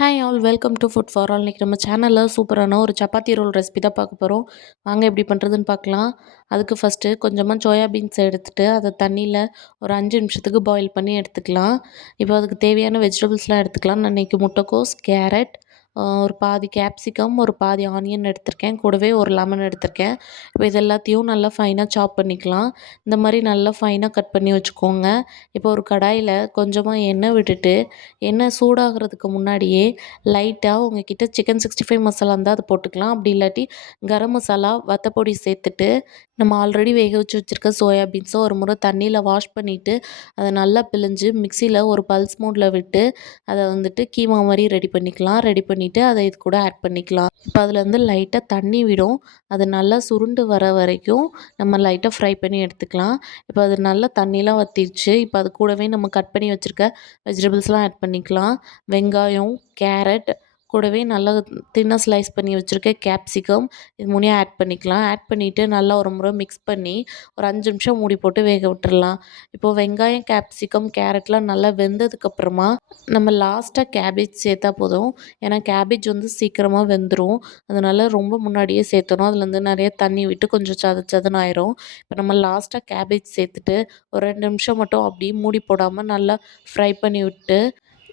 Hi all welcome to food for all. இன்றைக்கி நம்ம சேனலில் சூப்பரான ஒரு சப்பாத்தி ரோல் ரெசிபி தான் பார்க்க போகிறோம். வாங்க எப்படி பண்ணுறதுன்னு பார்க்கலாம். அதுக்கு ஃபஸ்ட்டு கொஞ்சமாக சோயா பீன்ஸ் எடுத்துகிட்டு அதை தண்ணியில் ஒரு 5 நிமிஷத்துக்கு பாயில் பண்ணி எடுத்துக்கலாம். இப்போ அதுக்கு தேவையான வெஜிடபிள்ஸ்லாம் எடுத்துக்கலாம். நான் இன்றைக்கி முட்டைக்கோஸ், கேரட், ஒரு பாதி கேப்சிகம், ஒரு பாதி ஆனியன் எடுத்திருக்கேன். கூடவே ஒரு லெமன் எடுத்திருக்கேன். இப்போ இது எல்லாத்தையும் நல்லா ஃபைனாக சாப் பண்ணிக்கலாம். இந்த மாதிரி நல்லா ஃபைனாக கட் பண்ணி வச்சுக்கோங்க. இப்போ ஒரு கடாயில் கொஞ்சமாக எண்ணெய் விட்டுட்டு, எண்ணெய் சூடாகிறதுக்கு முன்னாடியே லைட்டாக உங்ககிட்ட சிக்கன் 65 மசாலா இருந்தால் அது போட்டுக்கலாம். அப்படி இல்லாட்டி கரம் மசாலா, வத்தப்பொடி சேர்த்துட்டு நம்ம ஆல்ரெடி வேக வச்சு வச்சுருக்க சோயா பீன்ஸை ஒரு முறை தண்ணியில் வாஷ் பண்ணிவிட்டு அதை நல்லா பிழிஞ்சு மிக்சியில் ஒரு பல்ஸ் மோடில் விட்டு அதை வந்துட்டு கீமா மாதிரி ரெடி பண்ணிக்கலாம். ரெடி பண்ணிவிட்டு அதை இது கூட ஆட் பண்ணிக்கலாம். இப்போ அதுலேருந்து லைட்டாக தண்ணி விடும். அது நல்லா சுருண்டு வர வரைக்கும் நம்ம லைட்டாக ஃப்ரை பண்ணி எடுத்துக்கலாம். இப்போ அது நல்லா தண்ணிலாம் வற்றிடுச்சு. இப்போ அது கூடவே நம்ம கட் பண்ணி வச்சுருக்க வெஜிடபிள்ஸ்லாம் ஆட் பண்ணிக்கலாம். வெங்காயம், கேரட், கூடவே நல்லா தின்னாக ஸ்லைஸ் பண்ணி வச்சுருக்க கேப்சிகம், இது மூணையும் ஆட் பண்ணிக்கலாம். ஆட் பண்ணிவிட்டு நல்லா ஒரு முறை மிக்ஸ் பண்ணி ஒரு 5 நிமிஷம் மூடி போட்டு வேக விட்டுறலாம். இப்போது வெங்காயம், கேப்சிகம், கேரட்லாம் நல்லா வெந்ததுக்கப்புறமா நம்ம லாஸ்ட்டாக கேபேஜ் சேர்த்தா போதும். ஏன்னா கேபேஜ் வந்து சீக்கிரமாக வெந்துடும். அதனால் ரொம்ப முன்னாடியே சேர்த்தணும். அதுலேருந்து நிறைய தண்ணி விட்டு கொஞ்சம் சதன்னு ஆயிரும். இப்போ நம்ம லாஸ்ட்டாக கேபேஜ் சேர்த்துட்டு ஒரு 2 நிமிஷம் மட்டும் அப்படியே மூடி போடாமல் நல்லா ஃப்ரை பண்ணி விட்டு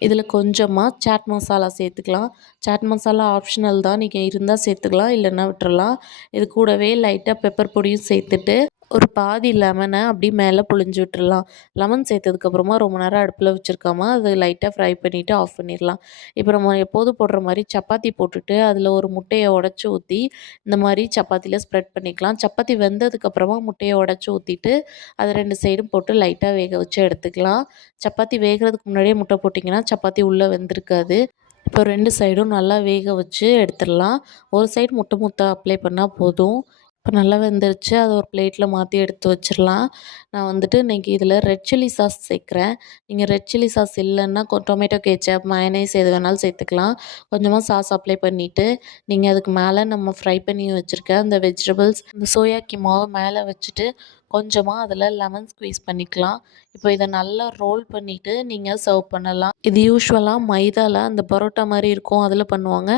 இதில் கொஞ்சமாக சாட் மசாலா சேர்த்துக்கலாம். சாட் மசாலா ஆப்ஷனல் தான். நீங்கள் இருந்தால் சேர்த்துக்கலாம், இல்லைன்னா விட்டுறலாம். இது கூடவே லைட்டாக பெப்பர் பொடியும் சேர்த்துட்டு ஒரு பாதி லெமனை அப்படி மேலே புழிஞ்சு விட்டுறலாம். லெமன் சேர்த்ததுக்கப்புறமா ரொம்ப நேரம் அடுப்பில் வச்சுருக்காம அதை லைட்டாக ஃப்ரை பண்ணிவிட்டு ஆஃப் பண்ணிடலாம். இப்போ நம்ம எப்போதும் போடுற மாதிரி சப்பாத்தி போட்டுட்டு அதில் ஒரு முட்டையை உடச்சி ஊற்றி இந்த மாதிரி சப்பாத்தியில் ஸ்ப்ரெட் பண்ணிக்கலாம். சப்பாத்தி வெந்ததுக்கப்புறமா முட்டையை உடச்சி ஊற்றிட்டு அதை 2 சைடும் போட்டு லைட்டாக வேக வச்சு எடுத்துக்கலாம். சப்பாத்தி வேகிறதுக்கு முன்னாடியே முட்டை போட்டிங்கன்னா சப்பாத்தி உள்ளே வெந்திருக்காது. இப்போ 2 சைடும் நல்லா வேக வச்சு எடுத்துடலாம். ஒரு சைடு முட்டை அப்ளை பண்ணால் போதும். இப்போ நல்லா வெந்துருச்சு. அதை ஒரு பிளேட்டில் மாற்றி எடுத்து வச்சிடலாம். நான் வந்துட்டு இன்றைக்கி இதில் ரெட் சில்லி சாஸ் சேர்க்குறேன். நீங்கள் ரெட் சில்லி சாஸ் இல்லைன்னா டொமேட்டோ கெச்சப், மயனைஸ் எது வேணாலும் சேர்த்துக்கலாம். கொஞ்சமாக சாஸ் அப்ளை பண்ணிவிட்டு நீங்கள் அதுக்கு மேலே நம்ம ஃப்ரை பண்ணி வச்சுருக்க அந்த வெஜிடபிள்ஸ், இந்த சோயா கீமாவை மேலே வச்சுட்டு கொஞ்சமாக அதில் லெமன் ஸ்க்வீஸ் பண்ணிக்கலாம். இப்போ இதை நல்லா ரோல் பண்ணிவிட்டு நீங்கள் சர்வ் பண்ணலாம். இது யூஸ்வலாக மைதாவில் அந்த பரோட்டா மாதிரி இருக்கும், அதில் பண்ணுவாங்க.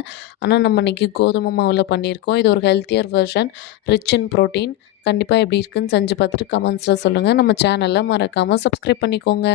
ஆனால் நம்ம இன்றைக்கி கோதுமை மாவில் பண்ணியிருக்கோம். இது ஒரு healthier version, rich in protein. கண்டிப்பாக எப்படி இருக்குன்னு செஞ்சு பார்த்துட்டு கமெண்ட்ஸில் சொல்லுங்கள். நம்ம சேனலை மறக்காமல் சப்ஸ்கிரைப் பண்ணிக்கோங்க.